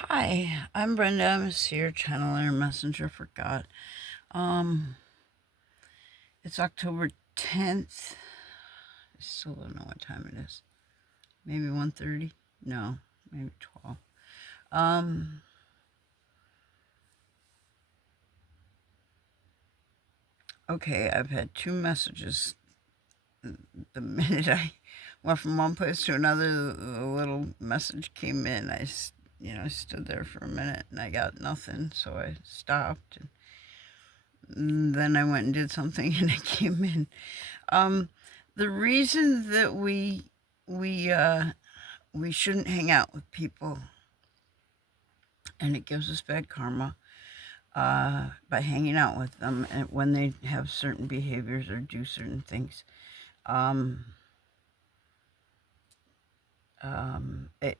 Hi, I'm Brenda. I'm a seer, channeler, and messenger for God. Um, it's October 10th. I still don't know what time it is. Maybe 1:30? No, maybe 12. Um, okay, I've had two messages. The minute I went from one place to another, the little message came in. I stood there for a minute and I got nothing, so I stopped. And then I went and did something and it came in. Um, the reason that we uh, we shouldn't hang out with people, and it gives us bad karma by hanging out with them, and when they have certain behaviors or do certain things. Um,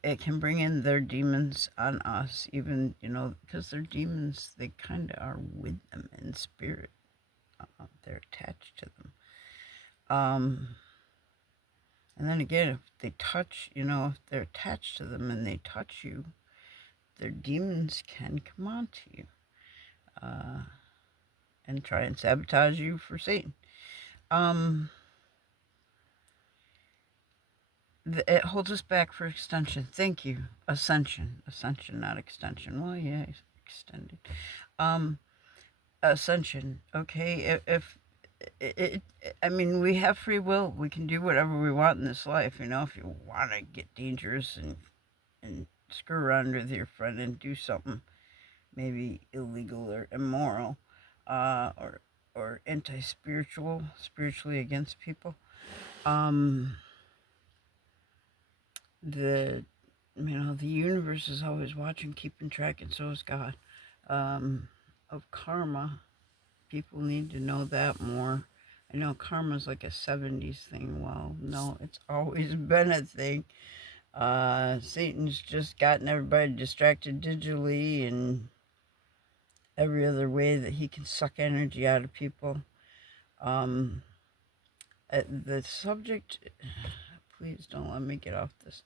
it can bring in their demons on us, even because they're demons. They kind of are with them in spirit. They're attached to them. And then again, if they touch, if they're attached to them and they touch you, their demons can come onto you uh, and try and sabotage you for Satan. Um, it holds us back for extension. Thank you. Ascension, not extension. Well, yeah, extended. Um, Ascension. Okay, if I mean, we have free will. We can do whatever we want in this life. If you want to get dangerous and screw around with your friend and do something maybe illegal or immoral, or anti-spiritual, spiritually against people. Um, the the universe is always watching, keeping track, and so is God. Of karma, people need to know that more. I know karma's like a 70s thing. Well, no, it's always been a thing. Satan's just gotten everybody distracted digitally and every other way that he can suck energy out of people. Um, the subject, please don't let me get off this.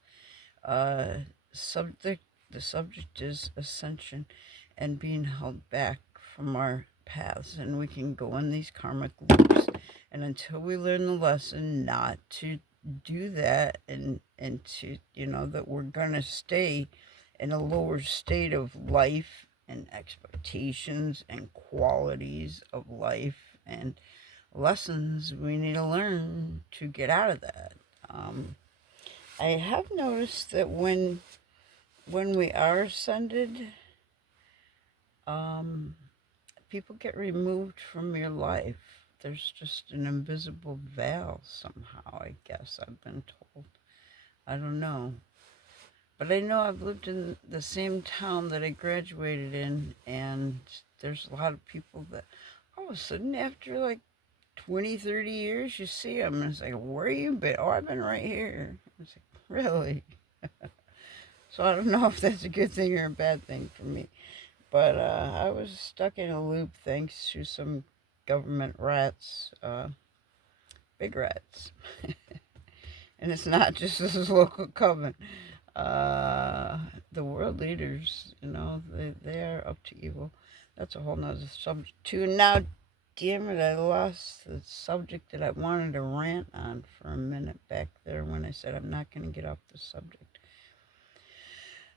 Uh, subject, the subject is ascension and being held back from our paths, and we can go in these karmic loops. And until we learn the lesson not to do that, and to that we're gonna stay in a lower state of life and expectations and qualities of life and lessons we need to learn to get out of that. I have noticed that when we are ascended, um, people get removed from your life. There's just an invisible veil somehow, I guess I've been told. I don't know. But I know I've lived in the same town that I graduated in, and there's a lot of people that all of a sudden, after like 20, 30 years, you see them, and it's like, where you been? Oh, I've been right here. It's like, really? So I don't know if that's a good thing or a bad thing for me. But I was stuck in a loop thanks to some government rats, big rats. And it's not just this local coven. Uh, the world leaders, they are up to evil. That's a whole nother subject too. And now, damn it, I lost the subject that I wanted to rant on for a minute back there when I said I'm not going to get off the subject.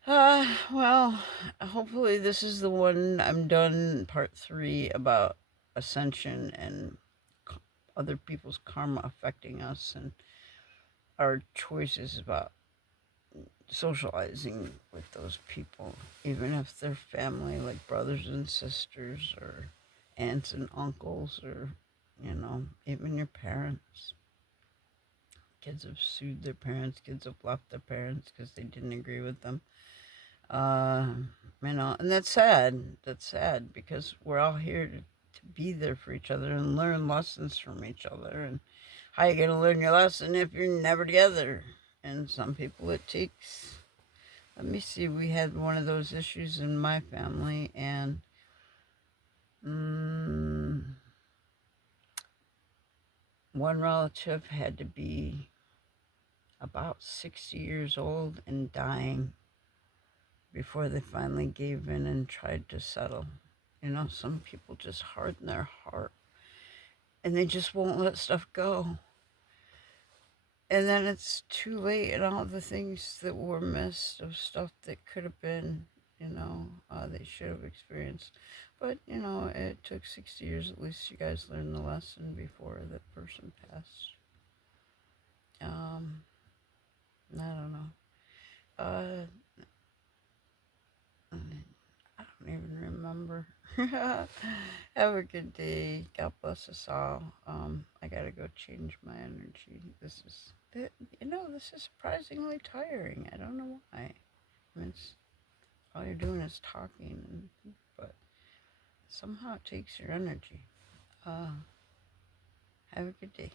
Well, hopefully this is the one I'm done, part 3 about ascension and other people's karma affecting us and our choices about socializing with those people, even if they're family, like brothers and sisters or aunts and uncles, or, even your parents. Kids have sued their parents, kids have left their parents because they didn't agree with them. Uh, and that's sad. That's sad because we're all here to be there for each other and learn lessons from each other. And how you gonna learn your lesson if you're never together? And some people it takes. Let me see. We had one of those issues in my family, and one relative had to be about 60 years old and dying before they finally gave in and tried to settle. Some people just harden their heart and they just won't let stuff go. And then it's too late, and all the things that were missed of stuff that could have been, they should have experienced. But, it took 60 years. At least you guys learned the lesson before the person passed. Um, I don't know. Uh, I don't even remember. Have a good day. God bless us all. I gotta go change my energy. This is surprisingly tiring. I don't know why. I mean, all you're doing is talking, but somehow it takes your energy. Have a good day.